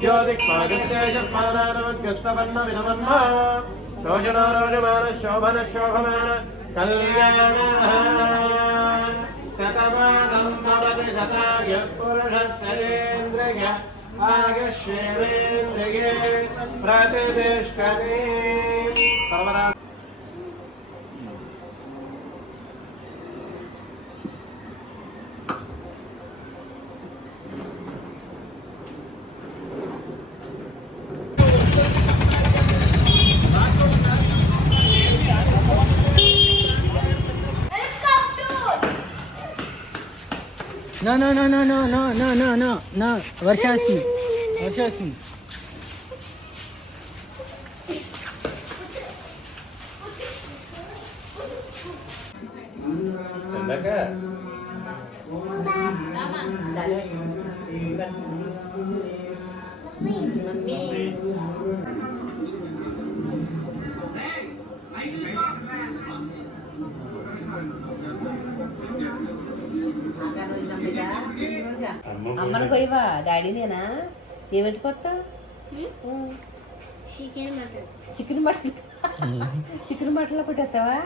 ज्योतिपादस्येषपादानमद्यस्तवन्नविनमन्म रोजनो रोजमान शोभन शोभमान कल्याणः शतमानं भवति शतायपुरुषस्येन्द्रिय आगश्येन्द्रिये प्रतिष्ठते No, no, no, no, no, no, no, no, no, no. Varsha with me. Varsha with me. Mummy. Mummy. అమ్మను పోయివా? Daddy నేనా ఏ పెట్టుకొస్తా chicken mutton. Chicken mutton. Chicken మటన్లో పెట్టేస్తావా?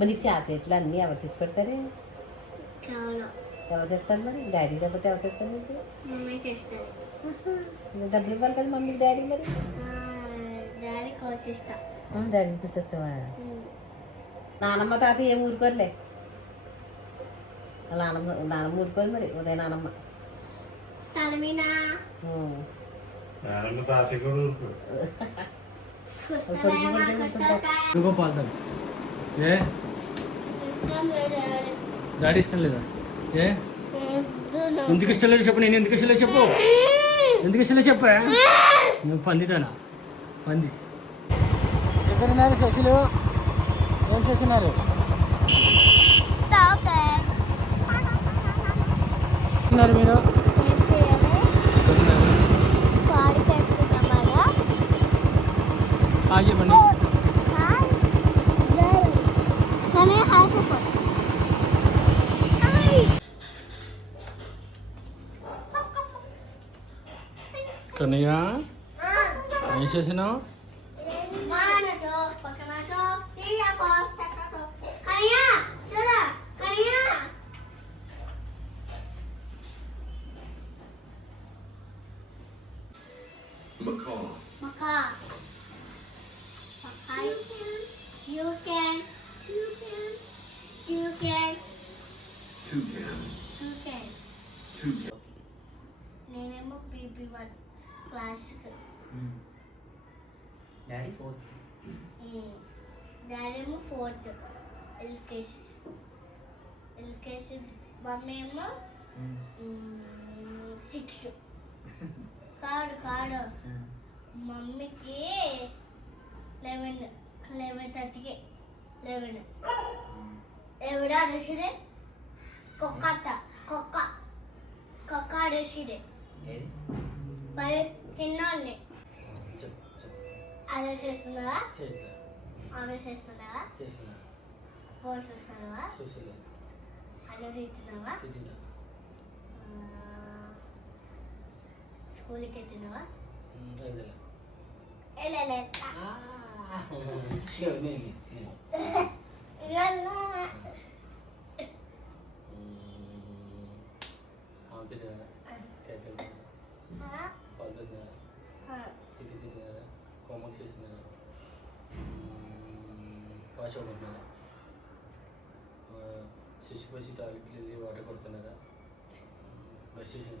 మరి చాక్లెట్లు అన్నీ ఎవరు తెచ్చి పెడతారే? ఎవరు తెస్తారు మరి? డాడీ లేకపోతే ఎవరు తెస్తారు మమ్మీ ఇంకా డబ్బులు ఇవ్వాలి కదా మమ్మీకి డాడీ మరి? డాడీ కోసిస్తా. డాడీ తీసుకొస్తావా నానమ్మ తాత ఏం ఊరుకోరులే. అలా నానమ్మ నానమ్మ మరి ఉదయం నానమ్మ. ఇంకో పాలు. ఏ? డాడీ ఇష్టం లేదా? ఏ? ఎందుకు ఇష్టం లేదు చెప్పు నేను ఎందుకు ఇష్టం లేదు చెప్పు. ఎందుకు ఇష్టం లేదు చెప్పా నువ్వు పందితానా పంది. ఎక్కడున్నారు శశులు? ఏం చేస్తున్నారు చేస్తున్నారు మీరు? చెప్పండి. కనయ్య ఏం చేసినావు Macaw. Maka. Makai. You can. You can. You can. Toucan. You can. Toucan. నేనేమో BB one class daddy fourth daddy ఏమో ఫోర్త్ ఎల్కేజీ ఎల్కేజీ మమ్మీ ఏమో సిక్స్ కాడు కాడు. మమ్మీకి లెవెన్ లెవెన్ థర్టీకి. లెవెన్. ఎవడ అనేసిరే కుక్కట కుక్క. కుక్క అనేసిరే మరి చిన్నోళ్ళని అదే చేస్తున్నావా? ఆమె చేస్తున్నావా? ఫోన్ చేస్తున్నావా? అదే తింటున్నావా? స్కూల్కి ఎత్తినవా? హోంవర్క్ చేసినారా వాచ్ అవుతున్నారా శిశుపశి టాయిలెట్లు వెళ్ళి వాటర్ కొడుతున్నారా? బస్ స్టేషన్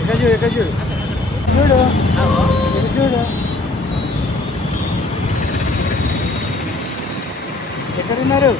ఇక్కడ చూడు ఇక్కడ చూడు. చూడు. ఇక్కడ చూడు. ఎక్కడున్నారు?